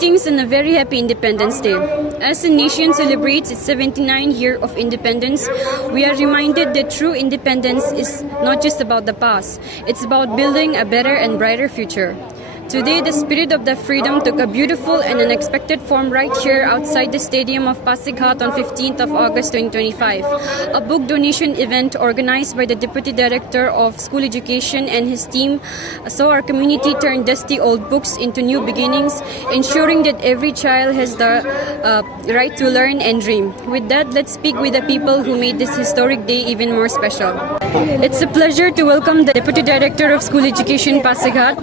Greetings and a very happy Independence Day. As the nation celebrates its 79th year of independence, we are reminded that true independence is not just about the past, it's about building a better and brighter future. Today, the spirit of the freedom took a beautiful and unexpected form right here outside the stadium of Pasighat on 15th of August 2025. A book donation event organized by the Deputy Director of School Education and his team saw our community turn dusty old books into new beginnings, ensuring that every child has the right to learn and dream. With that, let's speak with the people who made this historic day even more special. It's a pleasure to welcome the Deputy Director of School Education Pasighat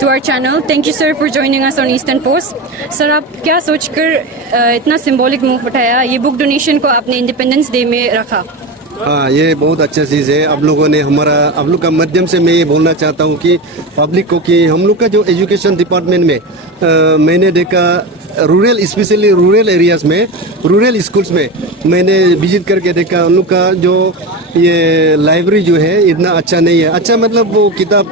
to our channel. Thank you sir for joining us on Eastern Post. Sir आप क्या सोचकर इतना symbolic move उठाया, ये book donation को आपने independence day में रखा? हाँ, ये बहुत अच्छा चीज़ है। आप लोगों ने आप लोग का माध्यम से मैं ये बोलना चाहता हूँ कि पब्लिक को कि हम लोग का जो एजुकेशन डिपार्टमेंट में मैंने देखा रूरल, स्पेशली रूरल एरियाज़ में, रूरल स्कूल्स में मैंने विजिट करके देखा उन लोग का जो ये लाइब्रेरी जो है इतना अच्छा नहीं है। अच्छा मतलब वो किताब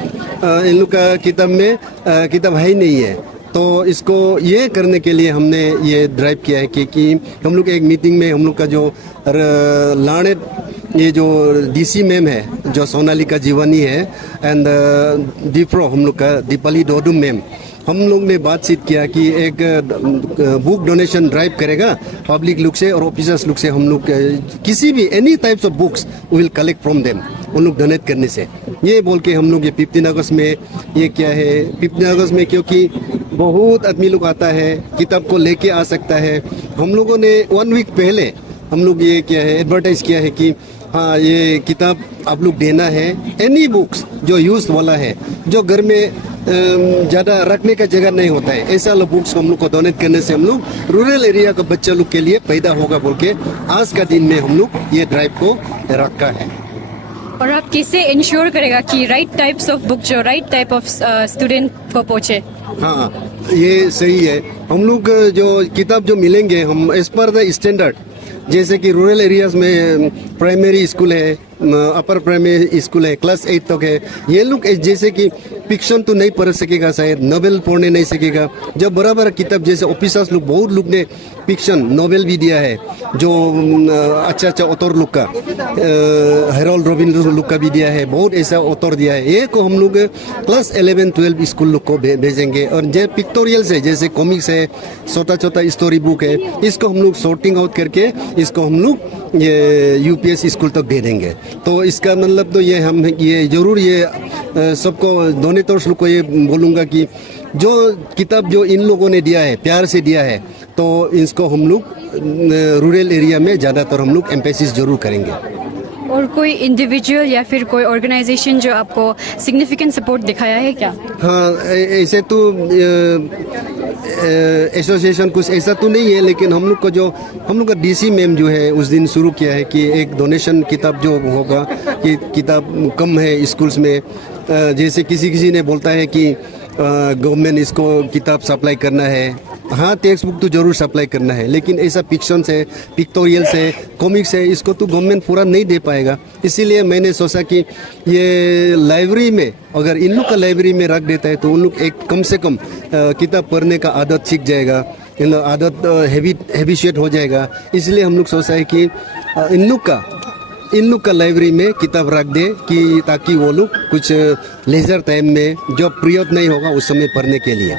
इन लोग का किताब में किताब है ही नहीं है। तो इसको ये करने के लिए हमने ये ड्राइव किया है कि हम लोग एक मीटिंग में हम लोग का जो लाने ये जो डीसी मैम है जो सोनालिका जीवानी है एंड डिप्रो हम लोग का दीपाली डोडू मैम, हम लोग ने बातचीत किया कि एक बुक डोनेशन ड्राइव करेगा पब्लिक लोग से और ऑफिसर्स लोग से। हम लोग किसी भी any types of books will collect from them, उन लोग डोनेट करने से। ये बोल के हम लोग ये 15 अगस्त में ये क्या है 15 अगस्त में, क्योंकि बहुत आदमी लोग आता है किताब को लेके आ सकता है। हम लोगों ने 1 वीक पहले हम लोग ये क्या है एडवर्टाइज किया है कि हाँ ये किताब आप लोग देना है, एनी बुक्स जो यूज वाला है, जो घर में ज़्यादा रखने का जगह नहीं होता है, ऐसा बुक्स हम लोग को डोनेट करने से हम लोग रूरल एरिया के बच्चे लोग के लिए पैदा होगा बोल के आज का दिन में हम लोग ये ड्राइव को रखा है। और आप कैसे इंश्योर करेगा कि राइट टाइप्स ऑफ बुक जो राइट टाइप ऑफ स्टूडेंट को पहुँचे? हाँ ये सही है। हम लोग जो किताब जो मिलेंगे हम एज पर द स्टैंडर्ड, जैसे कि रूरल एरियाज में प्राइमरी स्कूल है, अपर प्राइमरी स्कूल है, क्लास 8 तक है, ये लोग जैसे कि फिक्शन तो नहीं पढ़ सकेगा, शायद नोवेल पढ़ने नहीं सकेगा। जब बराबर किताब जैसे ऑफिसर्स लोग बहुत लोग ने फिक्शन नोवेल भी दिया है जो अच्छा अच्छा ऑथर लोग का, हेरोल्ड रॉबिन लोग का भी दिया है, बहुत ऐसा ऑथर दिया है। ये को हम लोग क्लास 11-12 स्कूल लोग को भेजेंगे। और जो पिक्टोरियल्स है जैसे कॉमिक्स है, छोटा छोटा स्टोरी बुक है, इसको हम लोग सॉर्टिंग आउट करके इसको हम लोग ये यूपीएस स्कूल तक दे देंगे। तो इसका मतलब तो ये हम ये जरूर ये सबको डोनेटर्स लोग को ये बोलूँगा कि जो किताब जो इन लोगों ने दिया है प्यार से दिया है, तो इसको हम लोग रूरल एरिया में ज़्यादातर हम लोग एम्फेसिस जरूर करेंगे। और कोई इंडिविजुअल या फिर कोई ऑर्गेनाइजेशन जो आपको सिग्निफिकेंट सपोर्ट दिखाया है क्या? हाँ ऐसे तो एसोसिएशन कुछ ऐसा तो नहीं है, लेकिन हम लोग का डीसी मैम जो है उस दिन शुरू किया है कि एक डोनेशन किताब जो होगा कि किताब कम है स्कूल्स में, जैसे किसी ने बोलता है कि गवर्नमेंट इसको किताब सप्लाई करना है, हाँ टेक्स्ट बुक तो जरूर सप्लाई करना है, लेकिन ऐसा फिक्शन है, पिक्टोरियल्स है, कॉमिक्स है, इसको तो गवर्नमेंट पूरा नहीं दे पाएगा। इसीलिए मैंने सोचा कि ये लाइब्रेरी में अगर इन लोग का लाइब्रेरी में रख देता है तो उन लोग एक कम से कम किताब पढ़ने का आदत सीख जाएगा, आदत हैबिचुएट हो जाएगा। इसलिए हम लोग सोचा है कि इन लोग का लाइब्रेरी में किताब रख दे कि ताकि वो लोग कुछ लेजर टाइम में जो प्रयोग नहीं होगा उस समय पढ़ने के लिए।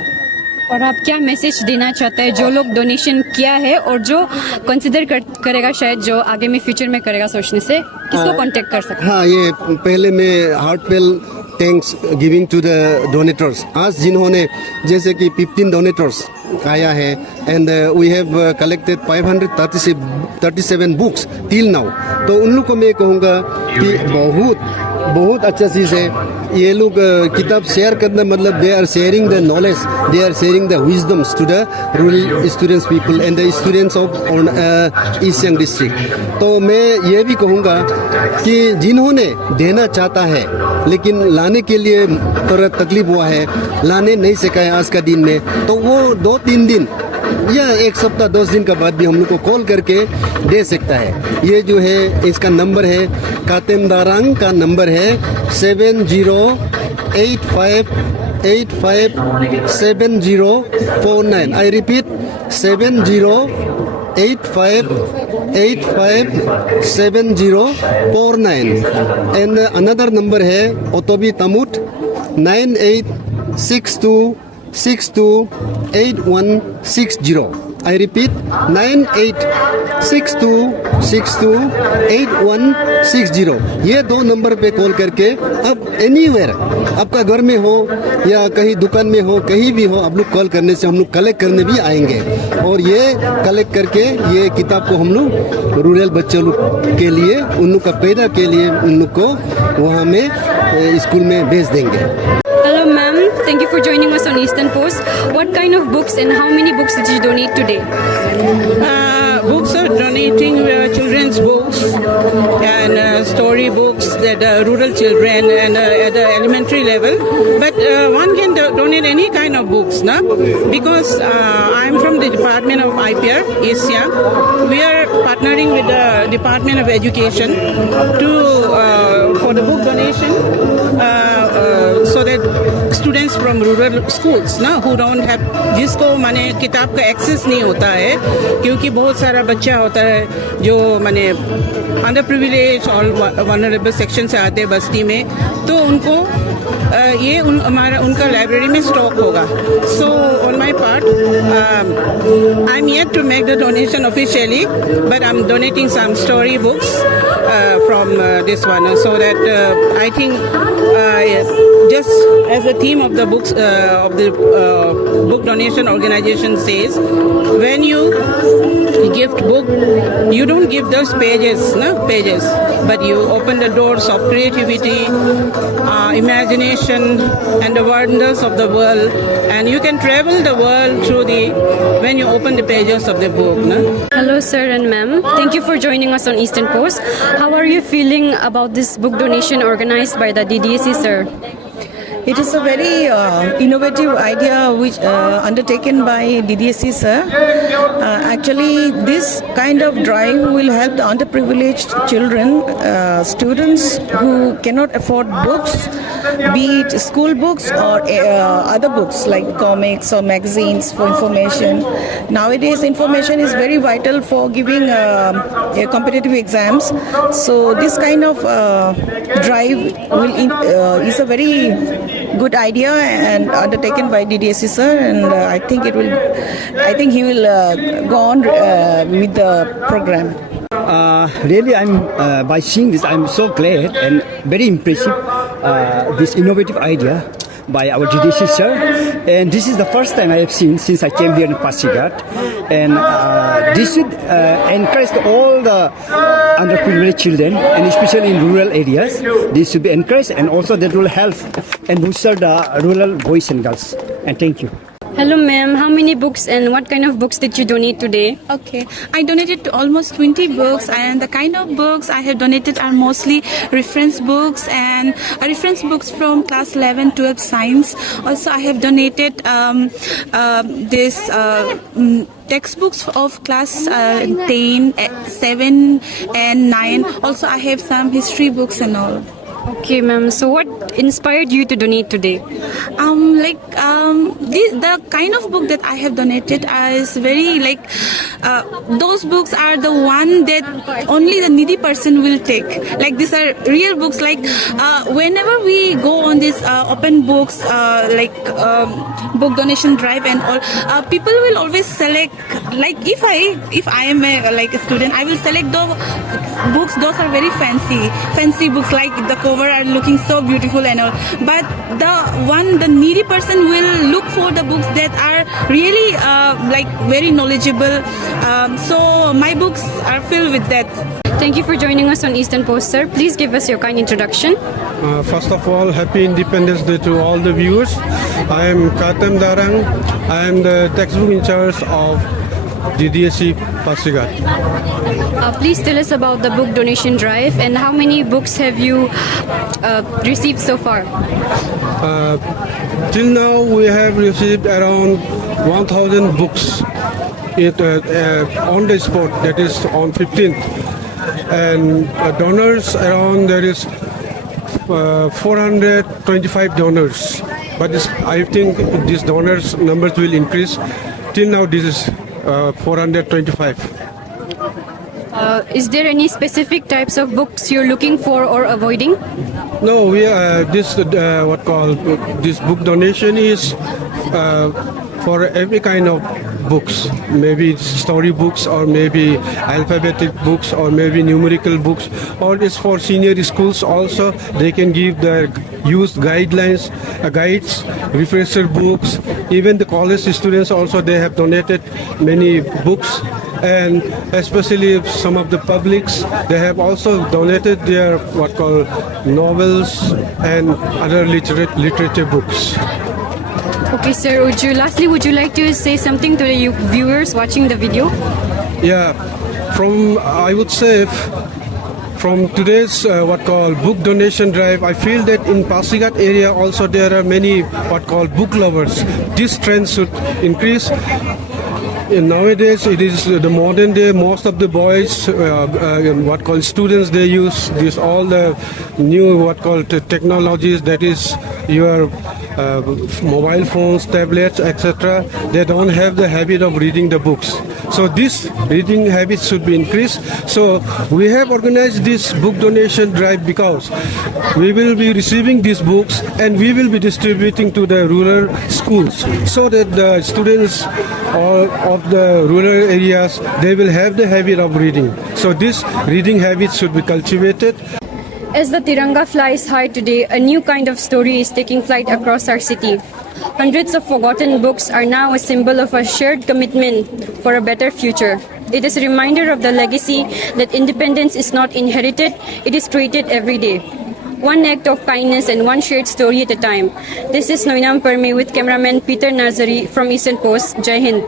और आप क्या मैसेज देना चाहते हैं जो लोग डोनेशन किया है और जो कंसिडर करेगा शायद जो आगे में फ्यूचर में करेगा सोचने से, किसको कांटेक्ट कर सकते हैं? हाँ ये पहले मैं heartfelt thanks giving to the donators. आज जिन्होंने जैसे कि 15 डोनेटर्स आया है and we have collected 537 books till now. तो उन लोग को मैं कहूँगा कि बहुत अच्छा चीज़ है। ये लोग किताब शेयर करना मतलब they are sharing the knowledge, they are sharing the wisdoms to the rural students people and the students of East Siang district. तो मैं ये भी कहूँगा कि जिन्होंने देना चाहता है लेकिन लाने के लिए थोड़ा तकलीफ हुआ है, लाने नहीं सका है आज का दिन में, तो वो 2-3 दिन या 1 सप्ताह 10 दिन के बाद भी हम लोग को कॉल करके दे सकता है। ये जो है इसका नंबर है, कातेम दारांग का नंबर है 7085 70857049. I repeat 7085857049. And another number है Otobi Tamut 9862628160. I repeat 9862628160. ये दो नंबर पे कॉल करके अब एनीवेयर आपका घर में हो या कहीं दुकान में हो कहीं भी हो आप लोग कॉल करने से हम लोग कलेक्ट करने भी आएंगे और ये कलेक्ट करके ये किताब को हम लोग रूरल बच्चों लोग के लिए उन लोग का पैदा के लिए उन लोग को वहाँ में स्कूल में भेज देंगे. Hello, ma'am. Thank you for joining us on Eastern Post. What kind of books and how many books did you donate today? Books are donating children's books and story books that rural children and at the elementary level. But one can donate any kind of books, no? Because I'm from the Department of IPR, Asia. We are partnering with the Department of Education to for the book donation so that students from rural schools, ना, who don't have जिसको माने किताब का access नहीं होता है क्योंकि बहुत सारा बच्चा होता है जो माने अंडर प्रिविलेज और वनरेबल सेक्शन से आते हैं बस्ती में तो उनको ये हमारा उनका लाइब्रेरी में स्टॉक होगा. So on my part I am yet to make the donation officially but I am donating some story books from this one so that I think just as the theme of the books of the book donation organization says, when you gift book you don't give those pages but you open the doors of creativity, imagination and the wonders of the world and you can travel the world through the when you open the pages of the book. Hello, sir and ma'am. Thank you for joining us on Eastern Post. How are you feeling about this book donation organized by the DDSE, sir? It is a very innovative idea which undertaken by DDSE sir. Actually, this kind of drive will help the underprivileged children, students who cannot afford books, be it school books or other books like comics or magazines for information. Nowadays, information is very vital for giving competitive exams. So this kind of drive is a very good idea and undertaken by DDSE sir, and I think he will go on with the program. Really, by seeing this, I'm so glad and very impressive. This innovative idea by our DDSE sir, and this is the first time I have seen since I came here in Pasigat, and this should encourage all the underprivileged children, and especially in rural areas. This should be encouraged, and also that will help and boost the rural boys and girls. And thank you. Hello, ma'am. How many books and what kind of books did you donate today? Okay, I donated to almost 20 books, and the kind of books I have donated are mostly reference books and reference books from class 11, 12 science. Also, I have donated textbooks of class 10, 7 and 9. Also, I have some history books and all. Okay, ma'am. So what inspired you to donate today? The kind of book that I have donated is very those books are the one that only the needy person will take. Like these are real books. Whenever we go on this open books book donation drive and all, people will always select. Like if I am a student, I will select the books. Those are very fancy books. Like the cover are looking so beautiful and all. But the needy person will look for the books that are really very knowledgeable. So my books are filled with that. Thank you for joining us on Eastern Post, sir. Please give us your kind introduction. First of all, happy Independence Day to all the viewers. I am Katam Darang. I am the textbook in charge of DDSE Pasigat. Please tell us about the book donation drive and how many books have you received so far? Till now, we have received around 1,000 books on the spot, that is on 15th. And donors around there is 425 donors. but I think these donors numbers will increase. Till now, this is 425. Is there any specific types of books you're looking for or avoiding? No, we this book donation is for every kind of books. Maybe it's story books, or maybe alphabetic books, or maybe numerical books, or it's for senior schools also. They can give their used guidelines, guides, refresher books. Even the college students also, they have donated many books. And especially some of the publics, they have also donated their novels and other literature books. Okay, sir. Would you like to say something to the viewers watching the video? Yeah, I would say from today's book donation drive, I feel that in Pasigat area also there are many book lovers. This trend should increase. Nowadays, it is the modern day. Most of the boys, students, they use all the new technologies. That is your mobile phones, tablets, etc. They don't have the habit of reading the books. So this reading habit should be increased. So we have organized this book donation drive because we will be receiving these books and we will be distributing to the rural schools, so that the students of the rural areas, they will have the habit of reading. So this reading habit should be cultivated. As the Tiranga flies high today, a new kind of story is taking flight across our city. Hundreds of forgotten books are now a symbol of a shared commitment for a better future. It is a reminder of the legacy that independence is not inherited, it is created every day. One act of kindness and one shared story at a time. This is Noinam Perme with cameraman Peter Nazari from Eastern Post. Jai Hind.